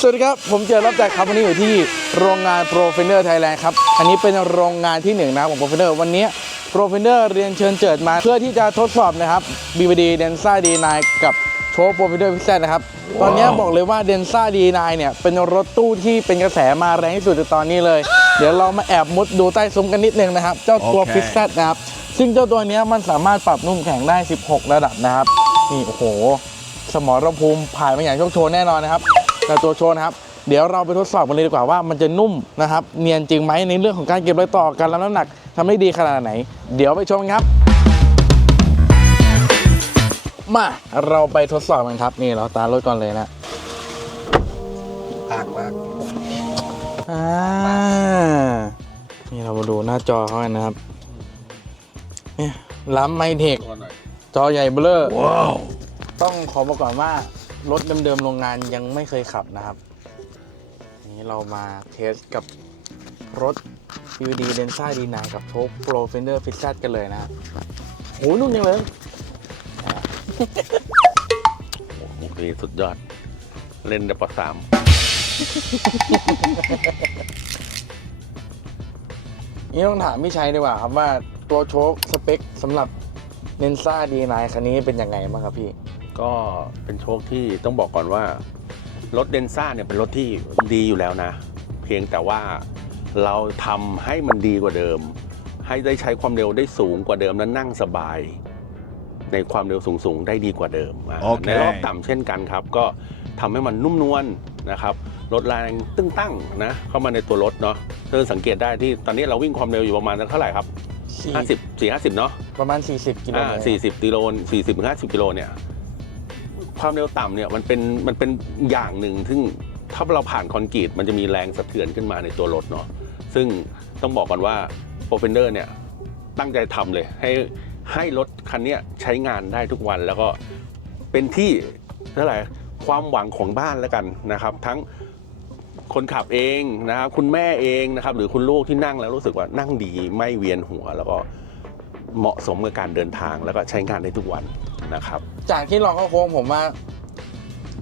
สวัสดีครับ ผมเจอรับจากครับวันนี้อยู่ที่โรงงาน p r o f i n e r Thailand ครับ อันนี้เป็นโรงงานที่หนึ่งนะครับของ p r o f i n e r วันนี้ p r o f i n e r เรียนเชิญเจิดมาเพื่อที่จะทดสอบนะครับ BVD Densa D9 กับโชว์ p r o f i n e r p i x e นะครับ ตอนนี้บอกเลยว่า Densa D9 เนี่ย เป็นรถตู้ที่เป็นกระแสมาแรงที่สุดในตอนนี้เลย เดี๋ยวเรามาแอบมุดดูใต้ซุ้มกันนิดนึงนะครับ เจ้าตัวโอเค p i x e นะครับ ซึ่งเจ้าตัวเนี้ยมันสามารถปรับนุ่มแข็งได้ 16 ระดับนะครับนี่โอ้โห สมรภูมิผ่านมาอย่างโชคโชนแน่นอนนะครับ แต่ตัวโชนนะครับ เดี๋ยวเราไปทดสอบกันเลยดีกว่าว่ามันจะนุ่มนะครับ เนียนจริงไหมในเรื่องของการเก็บรอยต่อการรับน้ำหนักทำได้ดีขนาดไหน เดี๋ยวไปชมกันครับ มาเราไปทดสอบกันครับนี่เราตามรถก่อนเลยนะปากมากอ่านี่เรามาดูหน้าจอเขากันนะครับเนี่ยล้ำไมเทคตัวหน่อยจอใหญ่เบ้อเร่อว้าวต้องขอบอกก่อนว่า รถเดิมๆโรงงานยังไม่เคยขับนะครับนี้เรามาเทสกับรถ UD d e n s a D9 กับโชค Pro Fender f i x a t กันเลยนะครับโหนุ่มจังเลยโอเคสุดยอด เล่นแต่ปสามนี่ต้องถามพี่ชัยดีกว่าครับว่าตัวโชคสเปคสำหรับ d e n s a D9 คันนี้เป็นยังไงบ้างครับพี่ ก็เป็นโชคที่ต้องบอกก่อนว่า รถเดนซ่าเนี่ยเป็นรถที่ดีอยู่แล้วนะ เพียงแต่ว่าเราทำให้มันดีกว่าเดิม ให้ได้ใช้ความเร็วได้สูงกว่าเดิมและนั่งสบาย ในความเร็วสูงๆ ได้ดีกว่าเดิมอะโอเค ในรอบต่ำเช่นกันครับ ก็ทำให้มันนุ่มนวลนะครับรถแรงตึ้งตั้งนะเข้ามาในตัวรถเนาะเธอสังเกตได้ที่ตอนนี้เราวิ่งความเร็วอยู่ประมาณเท่าไหร่ครับสี่50 4 50เนาะ ประมาณ 40 กิโลอ่าเมตรสี่สิบกิโลสี่สิบถึงห้าสิบกิโลเนี่ย ความเร็วต่ำเนี่ยมันเป็นมันเป็นอย่างหนึ่งซึ่งถ้าเราผ่านคอนกรีตมันจะมีแรงสะเทือนขึ้นมาในตัวรถเนาะซึ่งต้องบอกกันว่าโปรเฟนเดอร์เนี่ยตั้งใจทำเลยให้ให้รถคันนี้ใช้งานได้ทุกวันแล้วก็เป็นที่เท่าไหร่ความหวังของบ้านแล้วกันนะครับ ทั้งคนขับเองนะครับคุณแม่เองนะครับ หรือคุณลูกที่นั่งแล้วรู้สึกว่านั่งดีไม่เวียนหัว แล้วก็เหมาะสมกับการเดินทางแล้วก็ใช้งานได้ทุกวัน นะครับ จากที่ลองเข้าโค้งผมว่า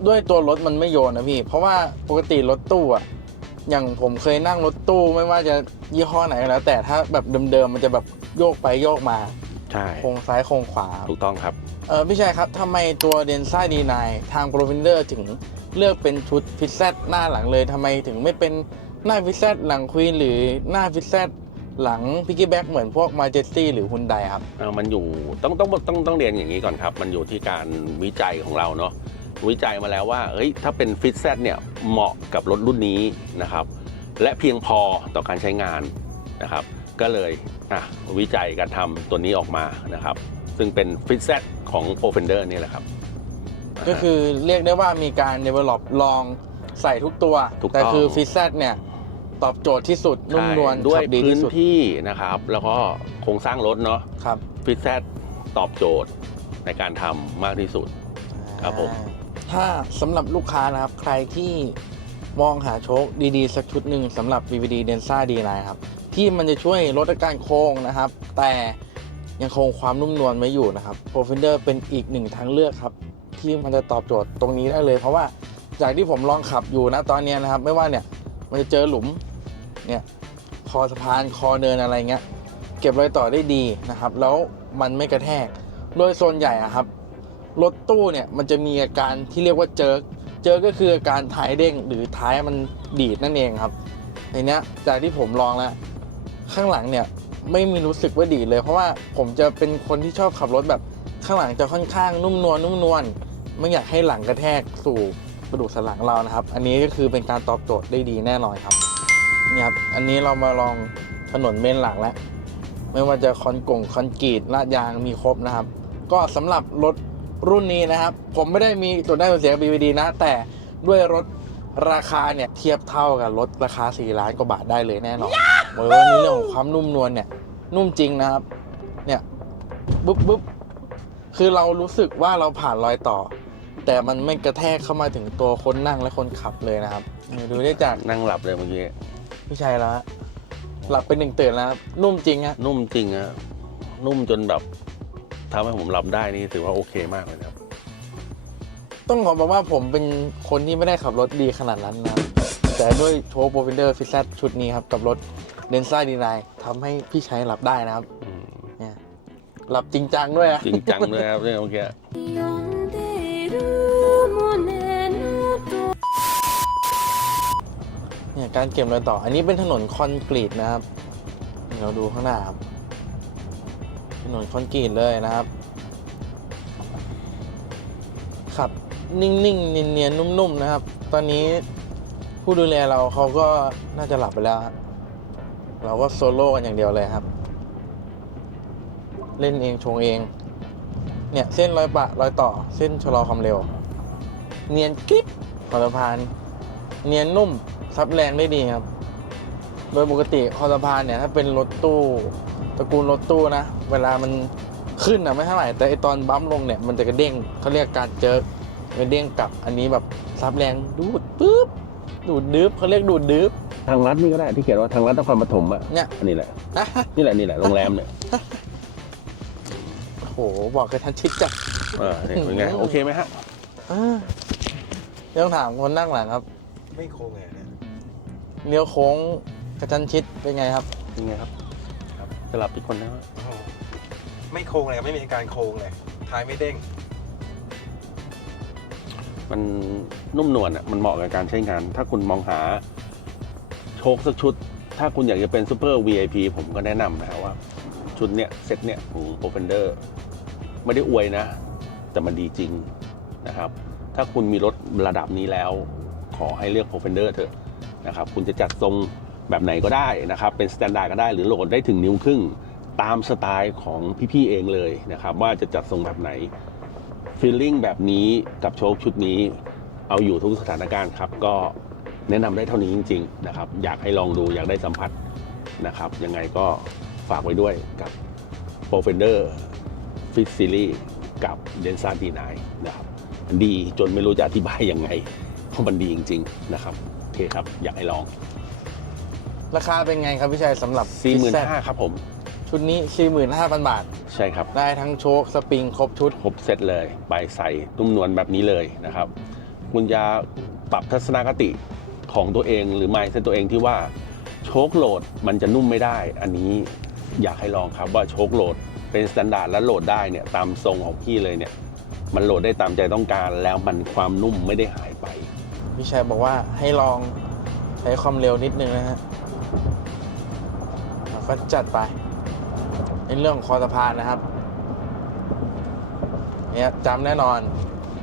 ด้วยตัวรถมันไม่โยนนะพี่ เพราะว่าปกติรถตู้อะอย่างผมเคยนั่งรถตู้ไม่ว่าจะยี่ห้อไหนก็แล้ว แต่ถ้าแบบเดิมๆมันจะแบบโยกไปโยกมาใช่โค้งซ้ายโค้งขวาถูกต้องครับเออพี่ชัยครับทำไมตัวเดนซ่าดีนทางโปรวินเดอร์ถึงเลือกเป็นชุดฟิตแซหน้าหลังเลยทำไมถึงไม่เป็นหน้าฟิตแซหลังควีนหรือหน้าฟิตแซ หลังพิกกี้แบ็กเหมือนพวกมาเจสตี้หรือฮุนไดครับ เอ่อมันอยู่ต้องต้องต้องต้องเรียนอย่างนี้ก่อนครับ มันอยู่ที่การวิจัยของเราเนาะวิจัยมาแล้วว่าเอ้ยถ้าเป็นฟิตเซตเนี่ยเหมาะกับรถรุ่นนี้นะครับ และเพียงพอต่อการใช้งานนะครับ ก็เลยอะวิจัยการทำตัวนี้ออกมานะครับ ซึ่งเป็นฟิตเซตของ p r o f e n d e r นี่แหละครับ ก็คือเรียกได้ว่ามีการ develop ลองใส่ทุกตัว ถูกต้อง แต่คือฟิตแซเนี่ย ตอบโจทย์ที่สุดนุ่มนวลใช่ด้วยขับดีพื้ที่นสุดที่นะครับ แล้วก็โครงสร้างรถเนาะครับฟิตเซตตอบโจทย์ในการทำมากที่สุดครับผมอ่าถ้าสำหรับลูกค้านะครับ ใครที่มองหาโชคดีๆ สักชุดหนึ่งสำหรับ BVD Densa D9 ครับ ที่มันจะช่วยลดอาการโค้งนะครับ แต่ยังคงความนุ่มนวลไว้อยู่นะครับ p r o f e n d e r เป็นอีกหนึ่งทางเลือกครับ ที่มันจะตอบโจทย์ตรงนี้ได้เลย เพราะว่าจากที่ผมลองขับอยู่นะตอนเนี้ยนะครับ ไม่ว่าเนี่ย มันจะเจอหลุมเนี่ยคอสะพานคอเนินอะไรเงี้ยเก็บรอยต่อได้ดีนะครับ แล้วมันไม่กระแทก โดยส่วนใหญ่อะครับรถตู้เนี่ยมันจะมีอาการที่เรียกว่าเจิกเจิร์กก็คืออาการท้ายเด้งหรือท้ายมันดีดนั่นเองครับในเนี้ยจากที่ผมลองแล้ว ข้างหลังเนี่ยไม่มีรู้สึกว่าดีดเลย เพราะว่าผมจะเป็นคนที่ชอบขับรถแบบข้างหลังจะค่อนข้างนุ่มนวลนุ่มนวลไม่อยากให้หลังกระแทกสู่ ระดูกสันหลังเรานะครับ อันนี้ก็คือเป็นการตอบโจทย์ได้ดีแน่นอนครับนี่ครับอันนี้เรามาลองถนนเมนหลังแล้วไม่ว่าจะคอนกงคอนกรีตลาดยางมีครบนะครับ ก็สำหรับรถรุ่นนี้นะครับ ผมไม่ได้มีตัวได้ตัวเสียกับ BVD นะ แต่ด้วยรถราคาเนี่ยเทียบเท่ากับรถราคา 4 ล้านกว่าบาทได้เลยแน่นอนบอกเลยว่านี่เรื่องของความนุ่มนวลเนี่ยนุ่มจริงนะครับ เนี่ยบุ๊บบุ๊บคือเรารู้สึกว่าเราผ่านรอยต่อ แต่มันไม่กระแทกเข้ามาถึงตัวคนนั่งและคนขับเลยนะครับดูได้จากนั่งหลับเลยเมื่อกี้พี่ชัยแล้วะหลับไปหนึ่งตื่นแล้วนุ่มจริงฮะนุ่มจริงฮะนุ่มจนแบบทำให้ผมหลับได้นี่ถือว่าโอเคมากเลยครับ ต้องขอบอกว่าผมเป็นคนที่ไม่ได้ขับรถดีขนาดนั้นนะแต่ด้วยโชว์โปรฟินเดอร์ฟิซซชุดนี้ครับ กับรถเดนซ่าดีไลท์ทำให้พี่ชัยหลับได้นะครับ เนี่ยหลับจริงจังด้วยอะ จริงจังเลยครับเรื่องเคอกี้ เนี่ยการเก็บรอยต่อ อันนี้เป็นถนนคอนกรีตนะครับ เราดูข้างหน้าครับถนนคอนกรีตเลยนะครับ ขับนิ่งๆเนียนๆนุ่มๆนะครับ ตอนนี้ผู้ดูแลเราเขาก็น่าจะหลับไปแล้ว เราก็โซโล่กันอย่างเดียวเลยครับ เล่นเองชงเอง เนี่ยเส้นรอยปะรอยต่อเส้นชะลอความเร็ว เนียนกริบขอสะพานเนียนนุ่มซับแรงได้ดีครับ โดยปกติคอสะพานเนี่ยถ้าเป็นรถตู้ตระกูลรถตู้นะ เวลามันขึ้นอะไม่เท่าไหร่แต่ไอตอนบัมป์ลงเนี่ยมันจะกระเด้งเขาเรียกการเจิร์กกระเด้งกลับอันนี้แบบซับแรงดูดปุ๊บดูดดึบเขาเรียกดูดดึบทางรัฐนี่ก็ได้ที่เขียนว่าทางรัฐนครปฐมอะเนี่ยอันนี้แหละนะนี่แหละนี่แหละโรงแรมเนี่ยโอ้โหบอกกระทันชิดจัดเออเนี่ยเป็นไงโอเคไหมฮะอ่า เรื่องถามคนนั่งหลังครับ ไม่โค้งไงเนี่ยเลี้ยวโค้งกระชันชิดเป็นไงครับเป็นไงครับจะหลับอีกคนนะโอ้โหไม่โค้งเลยไม่มีอาการโค้งเลยท้ายไม่เด้งมันนุ่มนวลอะมันเหมาะกับการใช้งาน ถ้าคุณมองหาโชคสักชุด ถ้าคุณอยากจะเป็นซูเปอร์ VIP ผมก็แนะนำนะฮะว่า ชุดเนี้ยเซตเนี้ยของ o f e n d e r ไม่ได้อวยนะ แต่มันดีจริงนะครับ ถ้าคุณมีรถระดับนี้แล้ว ขอให้เลือก o f e n d e r เถอะนะครับคุณจะจัดทรงแบบไหนก็ได้นะครับ เป็นสแตนดาร์ดก็ได้หรือโหลดได้ถึงนิ้วครึ่ง ตามสไตล์ของพี่ๆเองเลยนะครับว่าจะจัดทรงแบบไหนฟีลลิ่งแบบนี้กับโชคชุดนี้ เอาอยู่ทุกสถานการณ์ครับ ก็แนะนำได้เท่านี้จริง ๆ นะครับ อยากให้ลองดูอยากได้สัมผัสนะครับ ยังไงก็ฝากไว้ด้วยกับ p r o f e n d e r Fit Series กับ d e n s a D9 นะครับ ดีจนไม่รู้จะอธิบายยังไง เพราะมันดีจริง ๆ นะครับโอเคครับ อยากให้ลอง ราคาเป็นไงครับพี่ชัยสำหรับ 45,000ครับผม ชุดนี้ 45,000 บาท ใช่ครับ ได้ทั้งโชคสปริงครบชุด ครบเซตเลยไปใส่นุ่มนวลแบบนี้เลยนะครับ คุณจะปรับทัศนคติของตัวเองหรือไม่เส้นตัวเองที่ว่าโชคโหลดมันจะนุ่มไม่ได้ อันนี้อยากให้ลองครับว่าโชคโหลดเป็นสแตนดาร์ดและโหลดได้เนี่ยตามทรงของพี่เลยเนี่ย มันโหลดได้ตามใจต้องการ แล้วมันความนุ่มไม่ได้หายไป พี่ชัยบอกว่าให้ลองใช้ความเร็วนิดนึงนะฮะแล้วก็จัดไปในเรื่องของคอสะพานนะครับเนี่ยจำแน่นอน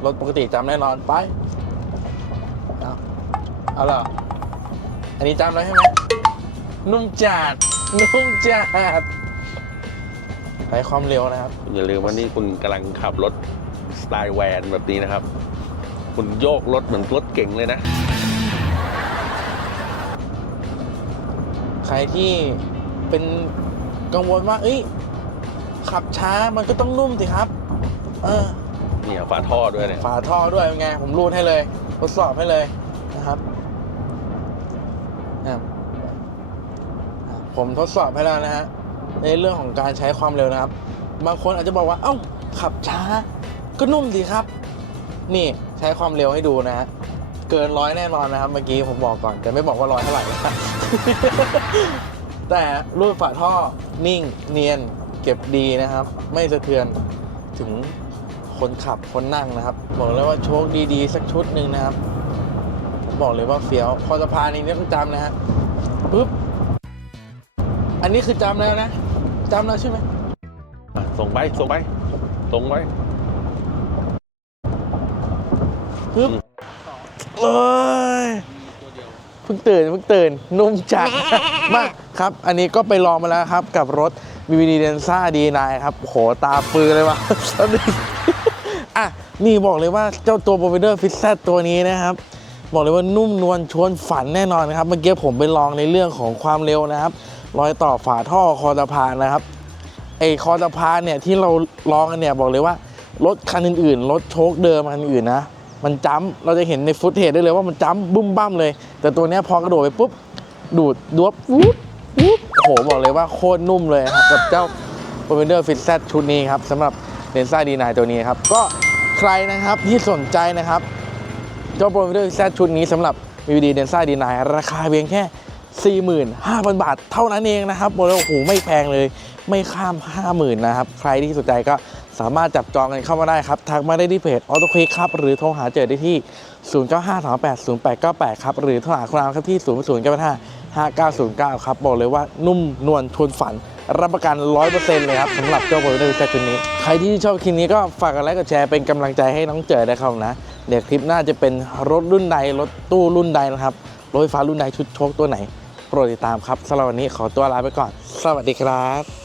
รถปกติจำแน่นอนไป เอาเอาเหรออันนี้จำแล้วใช่ไหมนุ่มจัดนุ่มจัดใช้ความเร็วนะครับ อย่าลืมว่านี่คุณกำลังขับรถส ไตล์แวนแบบนี้นะครับ คุณโยกรถเหมือนรถเก่งเลยนะ ใครที่เป็นกังวลว่า เอ้ย ขับช้ามันก็ต้องนุ่มสิครับ เออเนี่ยฝาท่อด้วยเนี่ย ฝาท่อด้วยเป็นไง ผมรูดให้เลย ทดสอบให้เลยนะครับอะอะผมทดสอบให้แล้วนะฮะ ในเรื่องของการใช้ความเร็วนะครับ บางคนอาจจะบอกว่า เอ้า ขับช้า ก็นุ่มสิครับ นี่ใช้ความเร็วให้ดูนะฮะเกินร้อยแน่นอนนะครับ เมื่อกี้ผมบอกก่อน แต่ไม่บอกว่าร้อยเท่าไหร่ แต่รูดฝาท่อนิ่งเนียนเก็บดีนะครับ ไม่สะเทือนถึงคนขับคนนั่งนะครับ บอกเลยว่าโชคดีๆ สักชุดหนึ่งนะครับ ผมบอกเลยว่าเฟี้ยวพอสะพานนี้ต้องจำนะฮะปุ๊บอันนี้คือจำแล้วนะจำแล้วใช่ไหมส่งไปส่งไปส่งไป ปึ๊บเอ้ยเพิ่งตื่นเพิ่งตื่น นุ่มจัด มากครับ อันนี้ก็ไปลองมาแล้วครับ กับรถ BVD d e n s a D9 ครับโหตาปือเลยว่ะแป๊บนึงอะ นี่บอกเลยว่าเจ้าตัว p r o v i d e r f i t z ตัวนี้นะครับ บอกเลยว่านุ่มนวลชวนฝันแน่นอนนะครับ เมื่อกี้ผมไปลองในเรื่องของความเร็วนะครับรอยต่อฝาท่อคอสะพานนะครับไอคอสะพานเนี่ยที่เราลองกันเนี่ยบอกเลยว่ารถคันอื่นๆรถโชคเดิมคันอื่นนะ มันจ้ำเราจะเห็นในฟุตเทจได้เลยว่ามันจ้ำบุ้มบ้ามเลย แต่ตัวนี้พอกระโดดไปปุ๊บ ดูดดวบวูบวูบโอ้โหบอกเลยว่าโคตรนุ่มเลยครับ กับเจ้า p r o v e n d e r Fit Z ชุดนี้ครับสำหรับเ e นซ่าดีนายตัวนี้ครับ ก็ใครนะครับที่สนใจนะครับ เจ้าโปรโมเตอร์แซชุดนี้สำหรับ VVD d e n s a D9 ราคาเพียงแค่ 45,000 บาทเท่านั้นเองนะครับบอกเลยโอ้โหไม่แพงเลยไม่ข้าม 50,000 นะครับ ใครที่สนใจก็ สามารถจับจองกันเข้ามาได้ครับทักมาได้ที่เพจ Auto Quick ครับ หรือโทรหาเจอได้ที่ 0 9 5 3 8 0 8 9 8 ครับ หรือโทรหาคุณอาครับที่ 00955 5909 ครับ บอกเลยว่านุ่มนวลชวนฝัน รับประกัน 100%เลยครับสำหรับเจ้าโปรโมเตอร์ชุดนี้ ใครที่ชอบคลิปนี้ก็ฝากกดไลค์กดแชร์เป็นกำลังใจให้น้องเจอได้ครับนะ เดี๋ยวคลิปหน้าจะเป็นรถรุ่นใดรถตู้รุ่นใดนะครับรถไฟฟ้ารุ่นใดชุดโชคตัวไหน โปรดติดตามครับสำหรับวันนี้ขอตัวลาไปก่อน สวัสดีครับ